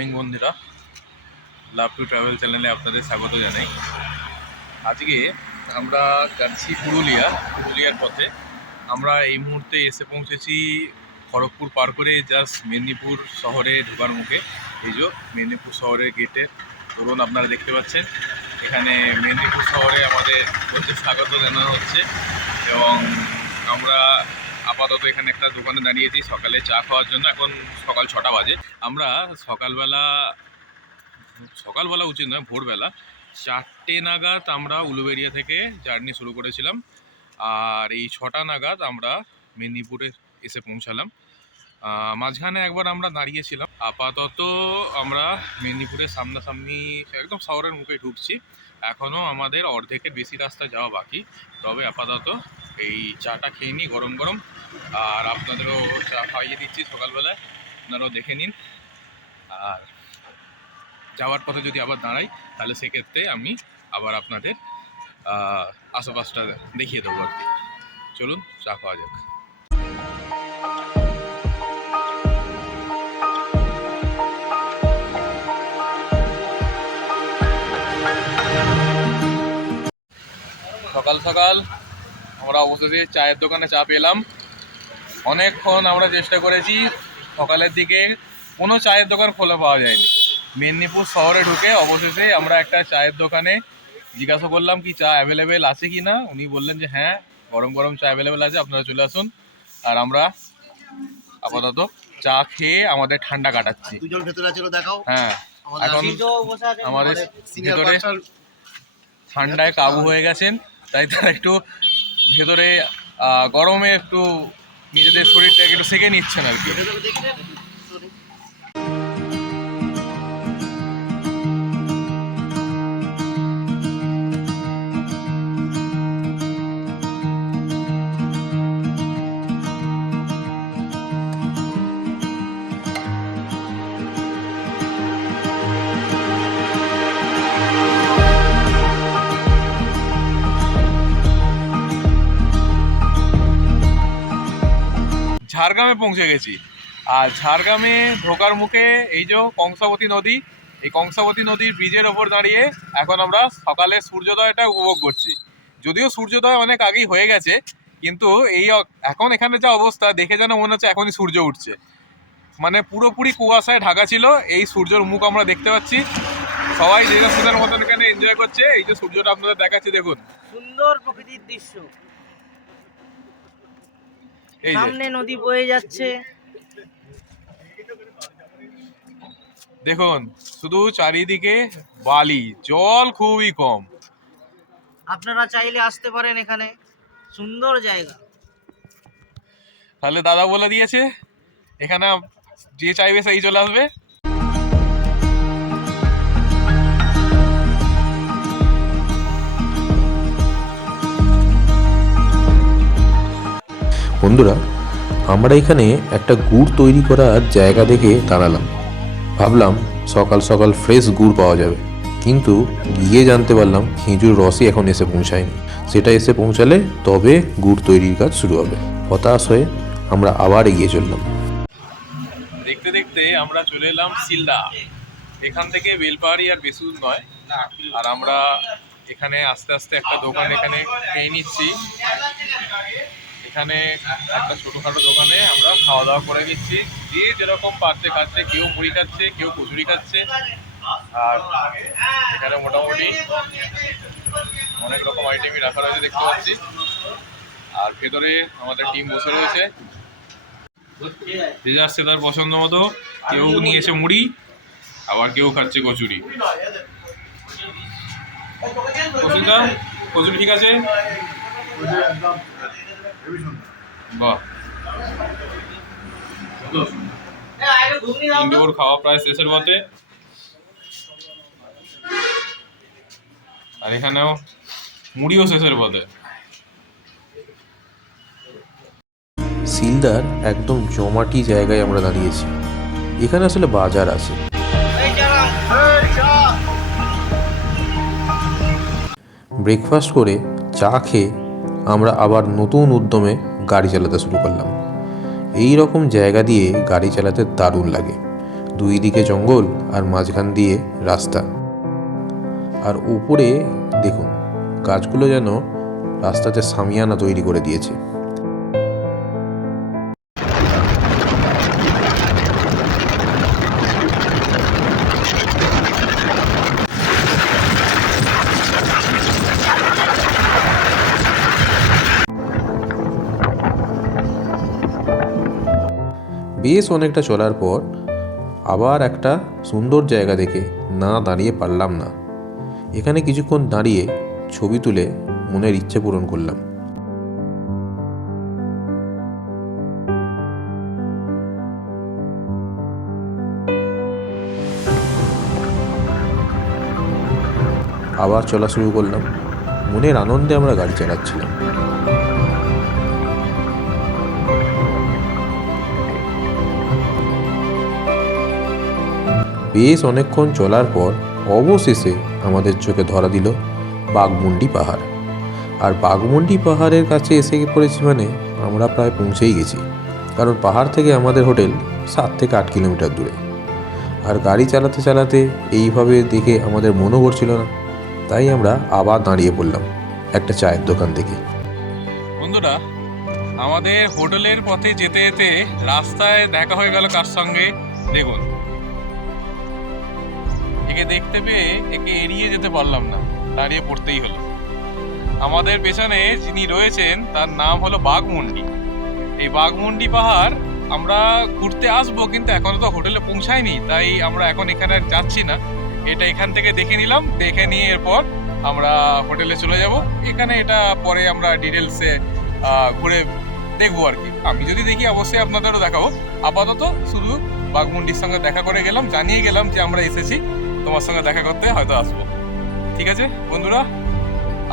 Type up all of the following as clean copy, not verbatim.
Morning বন্ধুরা, love to travel চ্যানেলে আপনাদের স্বাগত জানাই। আজকে আমরা যাচ্ছি পুরুলিয়ার পথে। আমরা এই মুহূর্তে এসে পৌঁছেছি খড়গপুর পার করে জাস্ট মেদিনীপুর শহরে ঢোকার মুখে। এই যে মেদিনীপুর শহরের গেটে ধরুন আপনারা দেখতে পাচ্ছেন, এখানে মেদিনীপুর শহরে আমাদের বলতে স্বাগত জানানো হচ্ছে। এবং আমরা আপাতত এখানে একটা দোকানে দাঁড়িয়েছি সকালে চা খাওয়ার জন্য। এখন সকাল 6টা বাজে। আমরা সকালবেলা উচিত নয়, ভোরবেলা 4টে নাগাদ আমরা উলুবেড়িয়া থেকে জার্নি শুরু করেছিলাম। আর এই 6টা নাগাদ আমরা মেদিনীপুরে এসে পৌঁছালাম। মাঝখানে একবার আমরা দাঁড়িয়েছিলাম। আপাতত আমরা মেদিনীপুরের সামনাসামনি একদম শহরের মুখে ঢুকছি। এখনও আমাদের অর্ধেকের বেশি রাস্তা যাওয়া বাকি। তবে আপাতত এই চাটা খেয়ে নিই গরম গরম, আর আপনাদেরও চা খাইয়ে দিচ্ছি সকালবেলায়, আপনারাও দেখে নিন। আর যাওয়ার পথে যদি আবার দাঁড়াই তাহলে সেক্ষেত্রে আমি আবার আপনাদের আশেপাশটা দেখিয়ে দেবো আর কি। চলুন চা খাওয়া যাক। সকাল সকাল আমরা অবশেষে চায়ের দোকানে চা পেলাম। অনেকক্ষণ আমরা চেষ্টা করেছি, সকালের দিকে কোনো চায়ের দোকান খোলা পাওয়া যায়নি। মেদিনীপুর শহরে ঢুকে অবশেষে আমরা একটা চায়ের দোকানে জিজ্ঞাসা করলাম কি চা অ্যাভেলেবেল আছে কি না। উনি বললেন যে হ্যাঁ, গরম গরম চা অ্যাভেলেবেল আছে, আপনারা চলে আসুন। আর আমরা আপাতত চা খেয়ে আমাদের ঠান্ডা কাটাচ্ছি। হ্যাঁ, এখন আমাদের ভেতরে ঠান্ডায় কাবু হয়ে গেছেন, তাই তারা একটু ভেতরে গরমে একটু নিজেদের শরীরটাকে একটু সেকে নিচ্ছেন আর কি। ঝাড়গ্রামে পৌঁছে গেছি। আর ঝাড়গ্রামে ঢোকার মুখে এই যে কংসাবতী নদী, এই কংসাবতী নদীর ব্রিজের ওপর দাঁড়িয়ে এখন আমরা সকালে সূর্যোদয়টা উপভোগ করছি। যদিও সূর্যোদয় অনেক আগেই হয়ে গেছে, কিন্তু এই এখন এখানে যা অবস্থা দেখে যেন মনে হচ্ছে এখনই সূর্য উঠছে। মানে পুরোপুরি কুয়াশায় ঢাকা ছিল, এই সূর্যের মুখ আমরা দেখতে পাচ্ছি। সবাই যে যার মতন এখানে এনজয় করছে। এই যে সূর্যটা আপনাদের দেখাচ্ছি, দেখুন সুন্দর প্রকৃতির দৃশ্য। সামনে নদী বয়ে যাচ্ছে, দেখুন শুধু চারিদিকে বালি, জল খুবই কম। আপনারা চাইলে আসতে পারেন, এখানে সুন্দর জায়গা। তাহলে দাদা বলে দিয়েছে এখানে যে চাইবে সেই চলে আসবে। বন্ধুরা, আমরা এখানে একটা গুড় তৈরি করার জায়গা দেখে দাঁড়ালাম। ভাবলাম সকাল সকাল ফ্রেশ গুড় পাওয়া যাবে, কিন্তু গিয়ে জানতে পারলাম খেজুর রসই এখন এসে পৌঁছায়নি। সেটা এসে পৌঁছালে তবে গুড় তৈরির কাজ শুরু হবে। হতাশ হয়ে আমরা আবার এগিয়ে চললাম। দেখতে দেখতে আমরা চলে এলাম সিলদা। এখান থেকে বেলপাহাড়ি আর বেশি দূর নয়। আর আমরা এখানে আস্তে আস্তে একটা দোকান এখানে খেয়ে নিচ্ছি। এখানে একটা ছোটোখাটো দোকানে আমরা খাওয়া দাওয়া করে নিচ্ছি। যে যেরকম পাচ্ছে খাচ্ছে, কেউ মুড়ি খাচ্ছে, কেউ কচুরি খাচ্ছে। আর এখানে মোটামুটি অনেক রকম আইটেমই রাখা রয়েছে দেখতে পাচ্ছি। আর ভেতরে আমাদের টিম বসে রয়েছে, যে যাচ্ছে তার পছন্দ মতো। কেউ নিয়েছে মুড়ি, আবার কেউ খাচ্ছে কচুরি। কচুরি ঠিক আছে? বাহ, ইনডোর খাওয়া প্রায় শেষের পথে। আর এখানেও মুড়িও শেষের পথে। সিলদার একদম জমাটি জায়গায় আমরা দাঁড়িয়েছি। এখানে আসলে বাজার আছে। ব্রেকফাস্ট করে চা খেয়ে আমরা আবার নতুন উদ্যমে গাড়ি চালাতে শুরু করলাম। এই রকম জায়গা দিয়ে গাড়ি চালাতে দারুণ লাগে। দুই দিকে জঙ্গল আর মাঝখান দিয়ে রাস্তা। আর উপরে দেখুন গাছগুলো যেন রাস্তাতে সামিয়ানা তৈরি করে দিয়েছে। বেশ অনেকটা চলার পর আবার একটা সুন্দর জায়গা দেখে না দাঁড়িয়ে পারলাম না। এখানে কিছুক্ষণ দাঁড়িয়ে ছবি তুলে মনের ইচ্ছে পূরণ করলাম। আবার চলা শুরু করলাম। মনের আনন্দে আমরা গাড়ি চালাচ্ছিলাম। বেশ অনেকক্ষণ চলার পর অবশেষে আমাদের চোখে ধরা দিল বাঘমুন্ডি পাহাড়। আর বাঘমুন্ডি পাহাড়ের কাছে এসে পড়েছি মানে আমরা প্রায় পৌঁছেই গেছি, কারণ পাহাড় থেকে আমাদের হোটেল 7 থেকে 8 কিলোমিটার দূরে। আর গাড়ি চালাতে চালাতে এইভাবে দেখে আমাদের মনও করছিল না, তাই আমরা আবার দাঁড়িয়ে পড়লাম একটা চায়ের দোকান থেকে। বন্ধুরা, আমাদের হোটেলের পথে যেতে যেতে রাস্তায় দেখা হয়ে গেল কার সঙ্গে দেখুন। একে দেখতে পেয়ে একে এড়িয়ে যেতে পারলাম না, দাঁড়িয়ে পড়তেই হলো। আমাদের পেছনে যিনি রয়েছেন তার নাম হলো বাঘমুন্ডি। এই বাঘমুন্ডি পাহাড় আমরা ঘুরতে আসবো, কিন্তু এখনো তো হোটেলে পৌঁছায়নি, তাই আমরা এখন এখানে আর যাচ্ছি না। এটা এখান থেকে দেখে নিলাম, দেখে নিয়ে এরপর আমরা হোটেলে চলে যাব। এখানে এটা পরে আমরা ডিটেলসে ঘুরে দেখবো আর কি। আমি যদি দেখি অবশ্যই আপনাদেরও দেখাবো। আপাতত শুধু বাঘমুন্ডির সঙ্গে দেখা করে গেলাম, জানিয়ে গেলাম যে আমরা এসেছি, তোমার সঙ্গে দেখা করতে হয়তো আসবো। ঠিক আছে বন্ধুরা,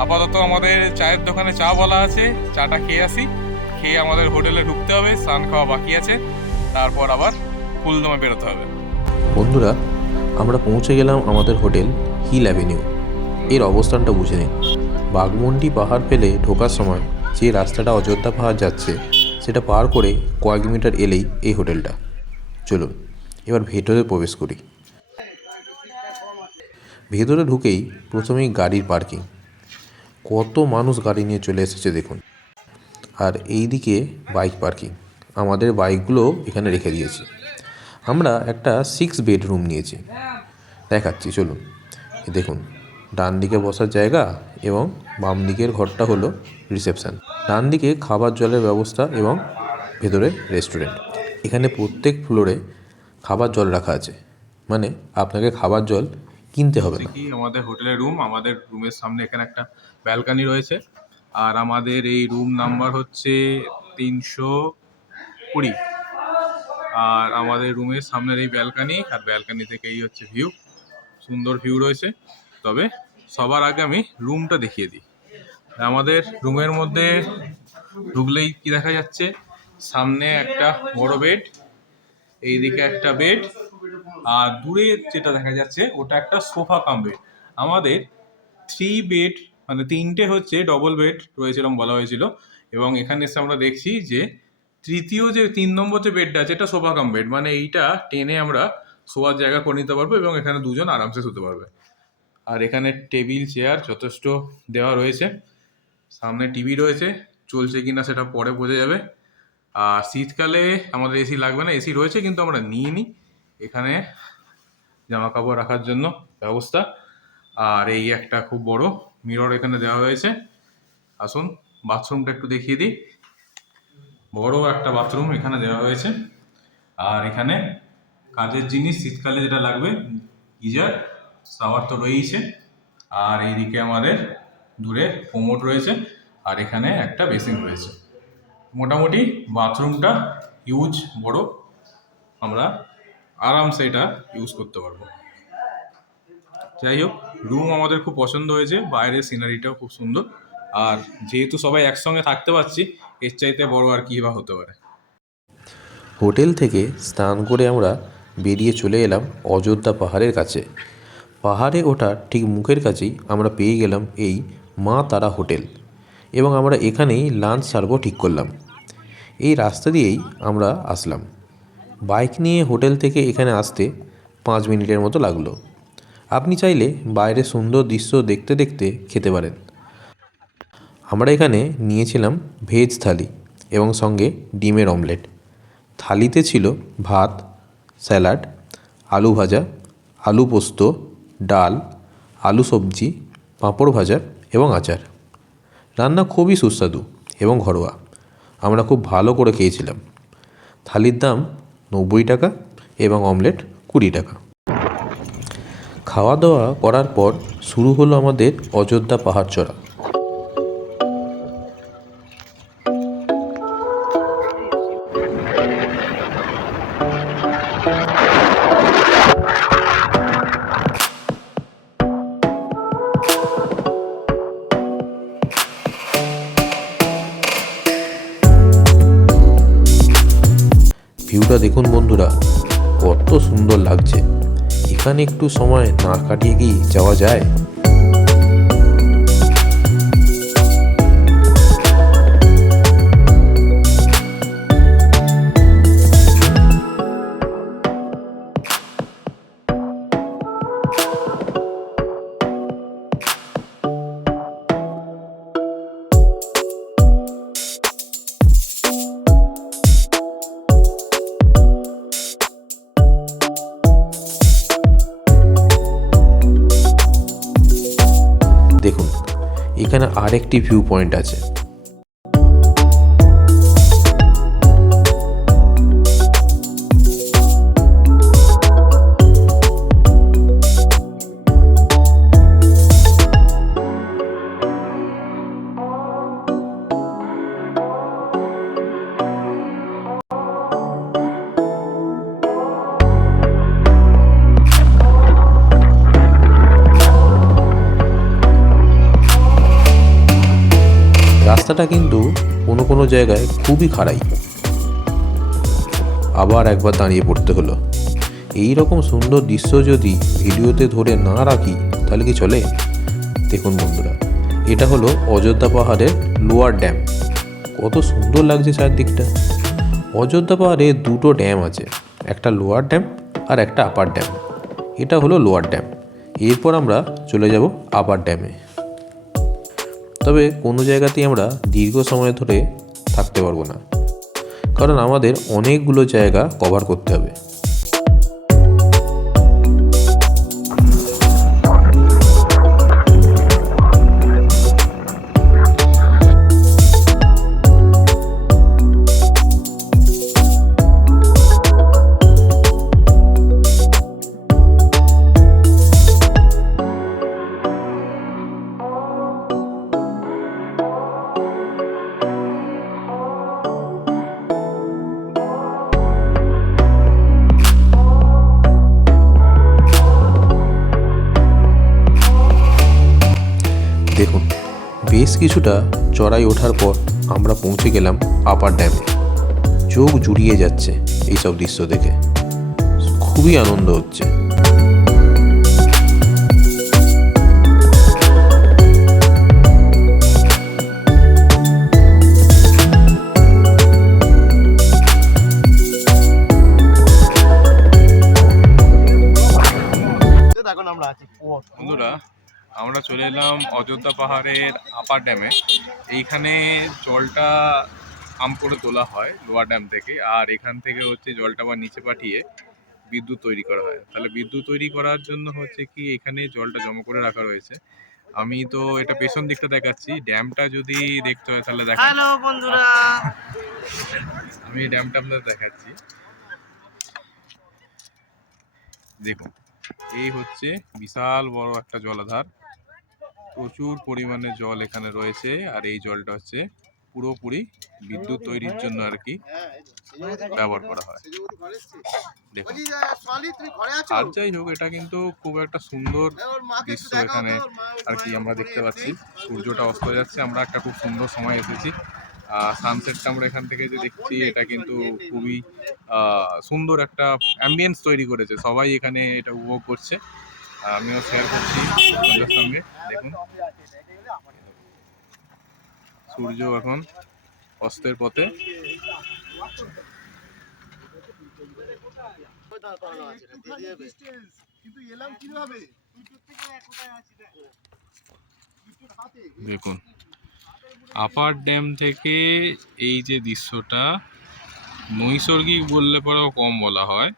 আপাতত আমাদের চায়ের দোকানে চা বলা আছে, চাটা খেয়ে আসি। খেয়ে আমাদের হোটেলে ঢুকতে হবে, স্নান খাওয়া বাকি আছে, তারপর আবার ফুলদমে বেরোতে হবে। বন্ধুরা, আমরা পৌঁছে গেলাম আমাদের হোটেল হিল অ্যাভিনিউ। এর অবস্থানটা বুঝে নিন। বাঘমুন্ডি পাহাড় ফেলে ঢোকার সময় যে রাস্তাটা অযোধ্যা পাহাড় যাচ্ছে সেটা পার করে কয়েক মিটার এলেই এই হোটেলটা। চলুন এবার ভেতরে প্রবেশ করি। ভেতরে ঢুকেই প্রথমেই গাড়ির পার্কিং। কত মানুষ গাড়ি নিয়ে চলে এসেছে দেখুন। আর এই দিকে বাইক পার্কিং। আমাদের বাইকগুলো এখানে রেখে দিয়েছি। আমরা একটা 6 বেড রুম নিয়েছি, দেখাচ্ছি চলুন। দেখুন, ডান দিকে বসার জায়গা এবং বাম দিকের ঘরটা হলো রিসেপশান। ডান দিকে খাবার জলের ব্যবস্থা এবং ভেতরে রেস্টুরেন্ট। এখানে প্রত্যেক ফ্লোরে খাবার জল রাখা আছে, মানে আপনাকে খাবার জল কিনতে হবে না। আমাদের হোটেলের রুম, আমাদের রুমের সামনে এখানে একটা ব্যালকানি রয়েছে। আর আমাদের এই রুম নাম্বার হচ্ছে 320। আর আমাদের রুমের সামনের এই ব্যালকানি, আর ব্যালকানি থেকে এই হচ্ছে ভিউ, সুন্দর ভিউ রয়েছে। তবে সবার আগে আমি রুমটা দেখিয়ে দিই। আমাদের রুমের মধ্যে ঢুকলেই কি দেখা যাচ্ছে, সামনে একটা বড় বেড, এইদিকে একটা বেড, আর দূরে যেটা দেখা যাচ্ছে ওটা একটা সোফা কাম বেড। আমাদের 3 বেড, মানে 3টে হচ্ছে ডবল বেড রয়েছে এরকম বলা হয়েছিল। এবং এখানে এসে আমরা দেখছি যে তৃতীয় যে 3 নম্বর যে বেডটা আছে এটা সোফা কাম বেড, মানে এইটা টেনে আমরা শোয়ার জায়গা করে নিতে পারবো এবং এখানে দুজন আরামসে শুতে পারবে। আর এখানে টেবিল চেয়ার যথেষ্ট দেওয়া রয়েছে। সামনে টিভি রয়েছে, চলছে কিনা সেটা পরে বোঝা যাবে। আর শীতকালে আমাদের এসি লাগবে না, এসি রয়েছে কিন্তু আমরা নিইনি। এখানে জামা কাপড় রাখার জন্য ব্যবস্থা। আর এই একটা খুব বড় মিরর এখানে দেওয়া হয়েছে। আসুন বাথরুমটা একটু দেখিয়ে দিই। বড় একটা বাথরুম এখানে দেওয়া হয়েছে। আর এখানে কাজের জিনিস শীতকালে যেটা লাগবে, গিজার, শাওয়ার তো রয়েইছে। আর এইদিকে আমাদের দূরে কোমোড রয়েছে, আর এখানে একটা বেসিন রয়েছে। মোটামুটি বাথরুমটা ইউজ বড়, আমরা আরামসে এটা ইউজ করতে পারবো। যাই হোক, রুম আমাদের খুব পছন্দ হয়েছে, বাইরের সিনারিটাও খুব সুন্দর। আর যেহেতু সবাই একসঙ্গে থাকতে পারছি, এর চাইতে বড় আর কী বা হতে পারে। হোটেল থেকে স্নান করে আমরা বেরিয়ে চলে এলাম অযোধ্যা পাহাড়ের কাছে। পাহাড়ে ওঠার ঠিক মুখের কাছেই আমরা পেয়ে গেলাম এই মা তারা হোটেল, এবং আমরা এখানেই লাঞ্চ সারবো ঠিক করলাম। এই রাস্তা দিয়েই আমরা আসলাম। বাইক নিয়ে হোটেল থেকে এখানে আসতে 5 মিনিটের মতো লাগলো। আপনি চাইলে বাইরে সুন্দর দৃশ্য দেখতে দেখতে খেতে পারেন। আমরা এখানে নিয়েছিলাম ভেজ থালি এবং সঙ্গে ডিমের অমলেট। থালিতে ছিল ভাত, স্যালাড, আলু ভাজা, আলু পোস্ত, ডাল, আলু সবজি, পাঁপড় ভাজা এবং আচার। রান্না খুবই সুস্বাদু এবং ঘরোয়া। আমরা খুব ভালো করে খেয়েছিলাম। থালির দাম 90 টাকা এবং অমলেট 20 টাকা। খাওয়া দাওয়া করার পর শুরু হলো আমাদের অযোধ্যা পাহাড় চড়া। ভিউটা দেখুন বন্ধুরা, কত সুন্দর লাগছে। এখানে একটু সময় না কাটিয়ে কি যাওয়া যায়? দেখুন, এখানে আরেকটি ভিউ পয়েন্ট আছে। রাস্তাটা কিন্তু কোনো কোনো জায়গায় খুবই খাড়াই। আবার একবার দাঁড়িয়ে পড়তে হলো। এই রকম সুন্দর দৃশ্য যদি ভিডিওতে ধরে না রাখি তাহলে কি চলে? দেখুন বন্ধুরা, এটা হলো অযোধ্যা পাহাড়ের লোয়ার ড্যাম। কত সুন্দর লাগছে চারদিকটা। অযোধ্যা পাহাড়ে দুটো ড্যাম আছে, একটা লোয়ার ড্যাম আর একটা আপার ড্যাম। এটা হলো লোয়ার ড্যাম। এরপর আমরা চলে যাব আপার ড্যামে। তবে কোনো জায়গাতেই আমরা দীর্ঘ সময় ধরে থাকতে পারবো না, কারণ আমাদের অনেকগুলো জায়গা কভার করতে হবে। দেখুন, বেশ কিছুটা চড়াই ওঠার পর আমরা পৌঁছে গেলাম আপার ড্যামে। চোখ জুড়িয়ে যাচ্ছে এইসব দৃশ্য দেখে, খুবই আনন্দ হচ্ছে। বন্ধুরা, আমরা চলে এলাম অযোধ্যা পাহাড়ের আপার ড্যামে। এইখানে জলটা পাম্প করে তোলা হয় লোয়ার ড্যাম থেকে, আর এখান থেকে হচ্ছে জলটা আবার নিচে পাঠিয়ে বিদ্যুৎ তৈরি করা হয়। তাহলে বিদ্যুৎ তৈরি করার জন্য হচ্ছে কি এখানে জলটা জমা করে রাখা রয়েছে। আমি তো এটা পেছন দিকটা দেখাচ্ছি, ড্যামটা যদি দেখতে হয় তাহলে দেখা। হ্যালো বন্ধুরা, আমি ড্যামটা আপনাদের দেখাচ্ছি। দেখুন, এই হচ্ছে বিশাল বড় একটা জলাধার। প্রচুর পরিমাণে জল এখানে রয়েছে, আর এই জলটা হচ্ছে পুরোপুরি বিদ্যুৎ তৈরির জন্য আর কি ব্যবহার করা হয়। দেখুন, আর যাই হোক, এটা কিন্তু খুব একটা সুন্দর দৃশ্য এখানে আর কি আমরা দেখতে পাচ্ছি। সূর্যটা অস্ত যাচ্ছে, আমরা একটা খুব সুন্দর সময় এসেছি। সানসেটটা আমরা এখান থেকে যে দেখছি, এটা কিন্তু খুবই সুন্দর একটা অ্যাম্বিয়েন্স তৈরি করেছে। সবাই এখানে এটা উপভোগ করছে, আমিও শেয়ার করছি আপনাদের সঙ্গে। দেখুন, সূর্য এখন অস্তের পথে। দেখুন আপার ড্যাম থেকে এই যে দৃশ্যটা নৈসর্গিক বললে পরেও কম বলা হয়।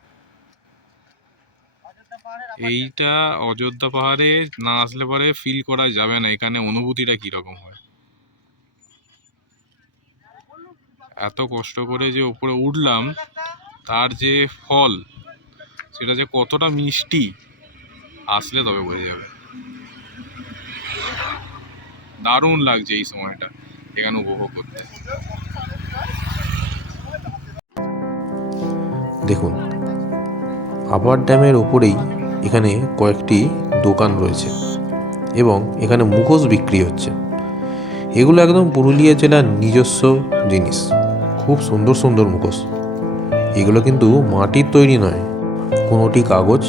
এইটা অযোধ্যা পাহাড়ে না আসলে পরে ফিল করা যাবে না এখানে অনুভূতিটা কিরকম হয়। এত কষ্ট করে যে উপরে উঠলাম তার যে ফল সেটা যে কতটা মিষ্টি আসলে তবে বোঝা যাবে। দারুণ লাগছে এই সময়টা এখানে উপভোগ করতে। দেখুন আপার ড্যামের ওপরেই এখানে কয়েকটি দোকান রয়েছে এবং এখানে মুখোশ বিক্রি হচ্ছে। এগুলো একদম পুরুলিয়া জেলার নিজস্ব জিনিস, খুব সুন্দর সুন্দর মুখোশ। এগুলো কিন্তু মাটির তৈরি নয়, কোনোটি কাগজ,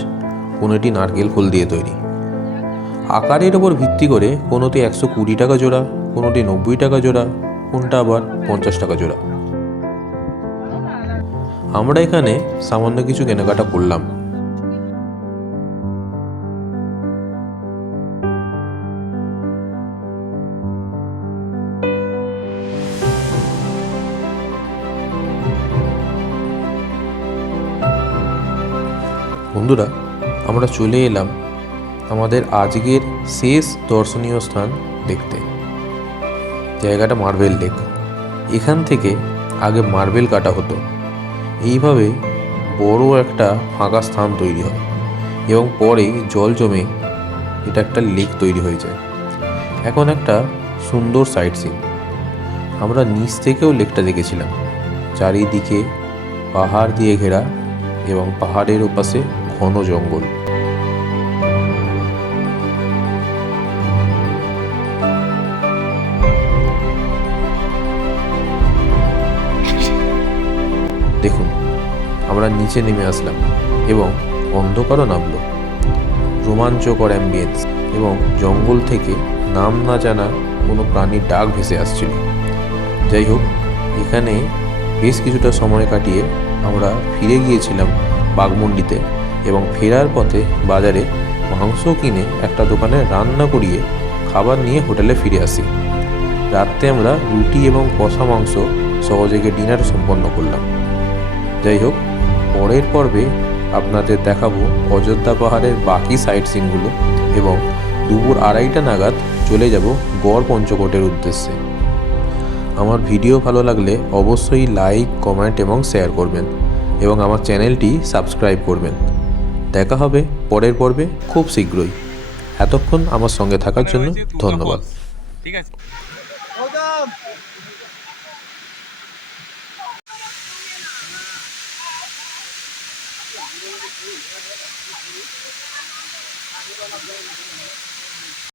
কোনোটি নারকেল খোল দিয়ে তৈরি। আকারের ওপর ভিত্তি করে কোনোটি 120 টাকা জোড়া, কোনোটি 90 টাকা জোড়া, কোনটা আবার 50 টাকা জোড়া। আমরা এখানে সামান্য কিছু কেনাকাটা করলাম। বন্ধুরা, আমরা চলে এলাম আমাদের আজকের শেষ দর্শনীয় স্থান দেখতে। জায়গাটা মার্বেল লেক। এখান থেকে আগে মার্বেল কাটা হতো। এইভাবে বড় একটা ফাঁকা স্থান তৈরি হয় এবং পরে জল জমে এটা একটা লেক তৈরি হয়ে যায়। এখন একটা সুন্দর সাইট সিন। আমরা নিচ থেকেও লেকটা দেখেছিলাম। চারিদিকে পাহাড় দিয়ে ঘেরা এবং পাহাড়ের ওপাশে ঘন জঙ্গল। দেখুন আমরা নিচে নেমে আসলাম এবং অন্ধকারও নামলো। রোমাঞ্চকর অ্যাম্বিয়েন্স এবং জঙ্গল থেকে নাম না জানা কোনো প্রাণীর ডাক ভেসে আসছিল। যাই হোক, এখানে বেশ কিছুটা সময় কাটিয়ে আমরা ফিরে গিয়েছিলাম বাঘমুন্ডিতে এবং ফেরার পথে বাজারে মাংস কিনে একটা দোকানে রান্না করিয়ে খাবার নিয়ে হোটেলে ফিরে আসি। রাত্রে আমরা রুটি এবং কষা মাংস সহযোগে ডিনার সম্পন্ন করলাম। যাই হোক, পরের পর্বে আপনাদের দেখাবো অযোধ্যা পাহাড়ের বাকি সাইট সিনগুলো এবং দুপুর 2:30টা নাগাদ চলে যাব গড় পঞ্চকোটের উদ্দেশ্যে। আমার ভিডিও ভালো লাগলে অবশ্যই লাইক, কমেন্ট এবং শেয়ার করবেন এবং আমার চ্যানেলটি সাবস্ক্রাইব করবেন। দেখা হবে পরের পর্বে খুব শীঘ্রই। এতক্ষণ আমার সঙ্গে থাকার জন্য ধন্যবাদ। ঠিক আছে। গৌতম